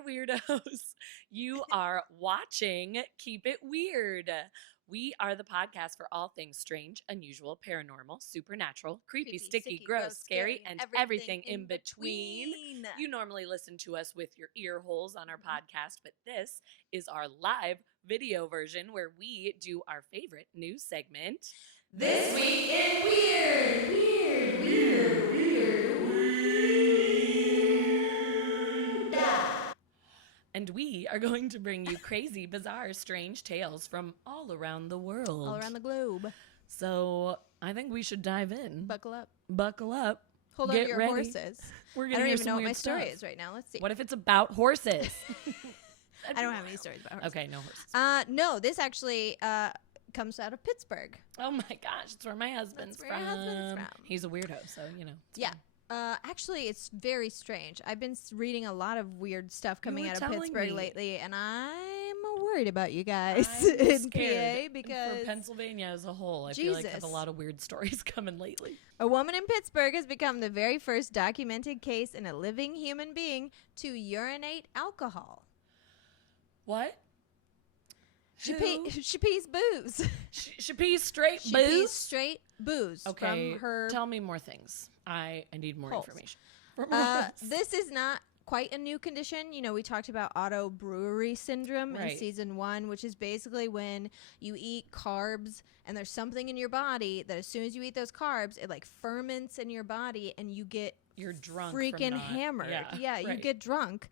Hi, Weirdos. You are watching Keep It Weird. We are the podcast for all things strange, unusual, paranormal, supernatural, creepy, sticky, gross, scary, and everything in between. You normally listen to us with your ear holes on our podcast, but this is our live video version where we do our favorite news segment. This Week in Weird! Weird, weird, weird, weird. And we are going to bring you crazy, bizarre, strange tales from all around the world. All around the globe. So I think we should dive in. Buckle up. Buckle up. Hold on to your horses. We're I gonna don't hear even some know what weird my story stuff. is right now. Let's see. What if it's about horses? I don't have any stories about horses. Okay, no horses. No, this actually comes out of Pittsburgh. Oh my gosh, it's where my husband's That's where my husband's from. He's a weirdo, so you know. Yeah. Actually, it's very strange. I've been reading a lot of weird stuff coming out of Pittsburgh lately, and I'm worried about you guys in PA because for Pennsylvania as a whole, I feel like I have a lot of weird stories coming lately. A woman in Pittsburgh has become the very first documented case in a living human being to urinate alcohol. What? She pees booze. She pees straight She booze? pees straight booze Okay, from her tell me more things. I need more holes. information. This is not quite a new condition. You know, we talked about auto brewery syndrome in season 1, which is basically when you eat carbs and there's something in your body that as soon as you eat those carbs, it like ferments in your body and you get You're drunk freaking from hammered. Yeah, you get drunk.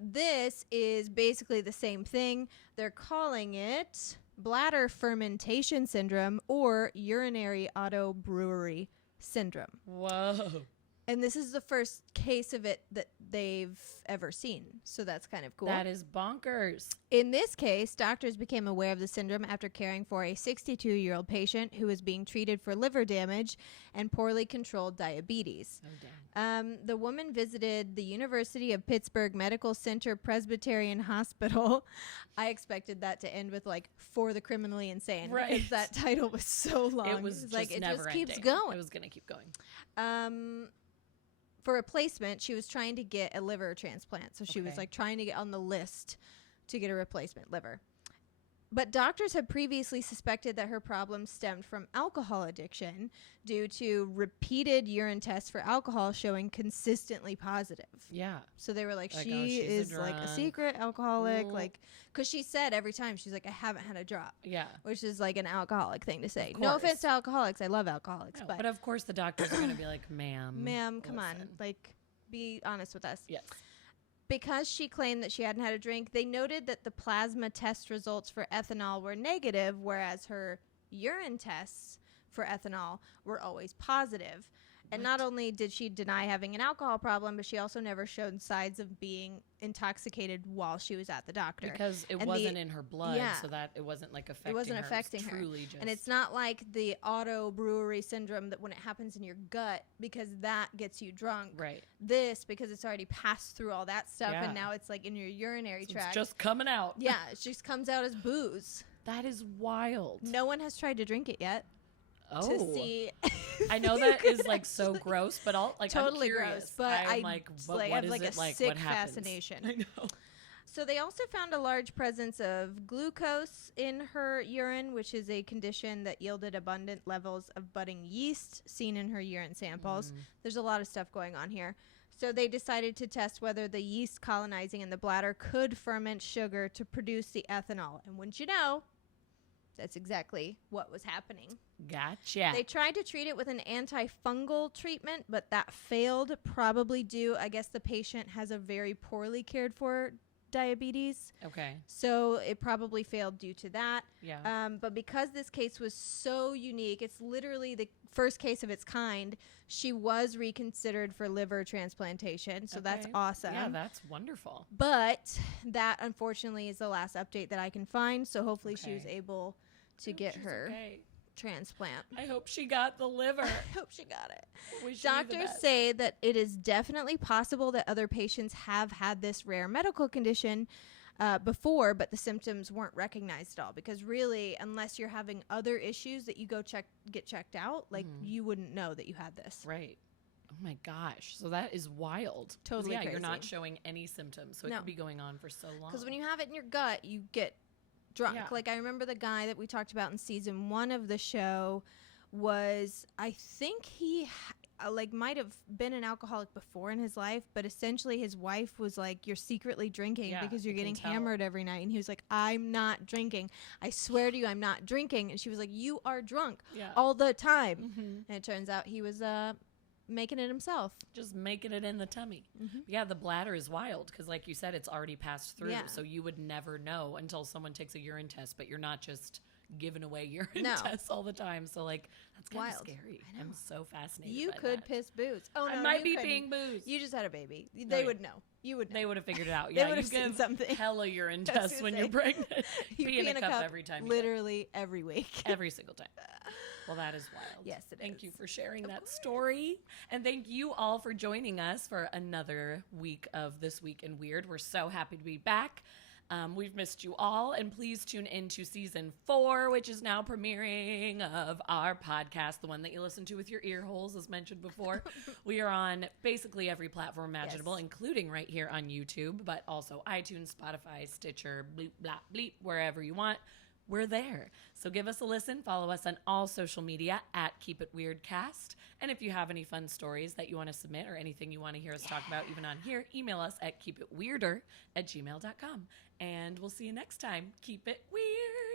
This is basically the same thing. They're calling it bladder fermentation syndrome or urinary auto brewery syndrome. Whoa. And this is the first case of it that they've ever seen. So that's kind of cool. That is bonkers. In this case, doctors became aware of the syndrome after caring for a 62-year-old patient who was being treated for liver damage and poorly controlled diabetes. Oh, dang. The woman visited the University of Pittsburgh Medical Center Presbyterian Hospital. I expected that to end with like for the criminally insane because that title was so long. It was just like it never just keeps ending. going. It was going to keep going. For replacement, she was trying to get a liver transplant. So she was like trying to get on the list to get a replacement liver. But doctors had previously suspected that her problem stemmed from alcohol addiction due to repeated urine tests for alcohol showing consistently positive. Yeah. So they were like, oh, she is like a secret alcoholic. Ooh. Like, because she said every time, she's like, I haven't had a drop. Yeah. Which is like an alcoholic thing to say. No offense to alcoholics. I love alcoholics. No, but of course the doctors are going to be like, ma'am, come on. Like, be honest with us. Yes. Because she claimed that she hadn't had a drink, they noted that the plasma test results for ethanol were negative, whereas her urine tests for ethanol were always positive. And not only did she deny having an alcohol problem, but she also never showed signs of being intoxicated while she was at the doctor. Because it wasn't in her blood, so that it wasn't like affecting her. It wasn't affecting her. Truly and it's not like the auto brewery syndrome that when it happens in your gut, because that gets you drunk. Right. This, because it's already passed through all that stuff, and now it's like in your urinary tract. It's just coming out. Yeah, it just comes out as booze. That is wild. No one has tried to drink it yet. Oh. To see. I know that is like so gross, but I'll like totally I'm curious. gross. But I'm like, what have is like it a like? sick What happens? fascination. I know. So they also found a large presence of glucose in her urine, which is a condition that yielded abundant levels of budding yeast seen in her urine samples. There's a lot of stuff going on here. So they decided to test whether the yeast colonizing in the bladder could ferment sugar to produce the ethanol. And wouldn't you know, that's exactly what was happening. Gotcha. They tried to treat it with an antifungal treatment, but that failed, probably due, I guess the patient has a very poorly cared for diabetes. Okay. So it probably failed due to that. Yeah. But because this case was so unique, it's literally the first case of its kind, she was reconsidered for liver transplantation. So that's awesome. Yeah, that's wonderful. But that, unfortunately, is the last update that I can find. So hopefully she was able to get her transplant. I hope she got the liver. I hope she got it. Doctors Doctors say that it is definitely possible that other patients have had this rare medical condition before, but the symptoms weren't recognized at all. Because really, unless you're having other issues that you go get checked out, like you wouldn't know that you had this. Right. Oh my gosh. So that is wild. Totally Yeah, crazy. you're not showing any symptoms. So it No. could be going on for so long. Because when you have it in your gut, you get drunk. Yeah. Like I remember the guy that we talked about in season 1 of the show was, I think he might have been an alcoholic before in his life, but essentially his wife was like, you're secretly drinking because you're getting hammered every night. And he was like, I'm not drinking. I swear to you, I'm not drinking. And she was like, you are drunk all the time. And it turns out he was making it himself. Just making it in the tummy. Yeah, the bladder is wild because like you said, it's already passed through. Yeah. So you would never know until someone takes a urine test, but you're not just giving away urine No. tests all the time. So like, that's kind of Wild. scary. I know. I'm so fascinated You by could that. piss booze. Oh, no, I might you be couldn't. being boozed. You just had a baby. They would know. You would know. They would have figured it out. They Yeah, would you have seen give something. hella urine I was tests gonna when say. you're pregnant. You Pee in a cup every time you go. literally every week. Every single time. Well, that is wild. Yes, it Thank is. you for sharing Of that course. story. And thank you all for joining us for another week of This Week in Weird. We're so happy to be back. We've missed you all. And please tune in to season 4, which is now premiering of our podcast, the one that you listen to with your ear holes, as mentioned before. We are on basically every platform imaginable, Yes. including right here on YouTube, but also iTunes, Spotify, Stitcher, bleep, blap, bleep, wherever you want. We're there. So give us a listen. Follow us on all social media at Keep It Weirdcast. And if you have any fun stories that you want to submit or anything you want to hear us talk about even on here, email us at keepitweirder@gmail.com. And we'll see you next time. Keep it weird.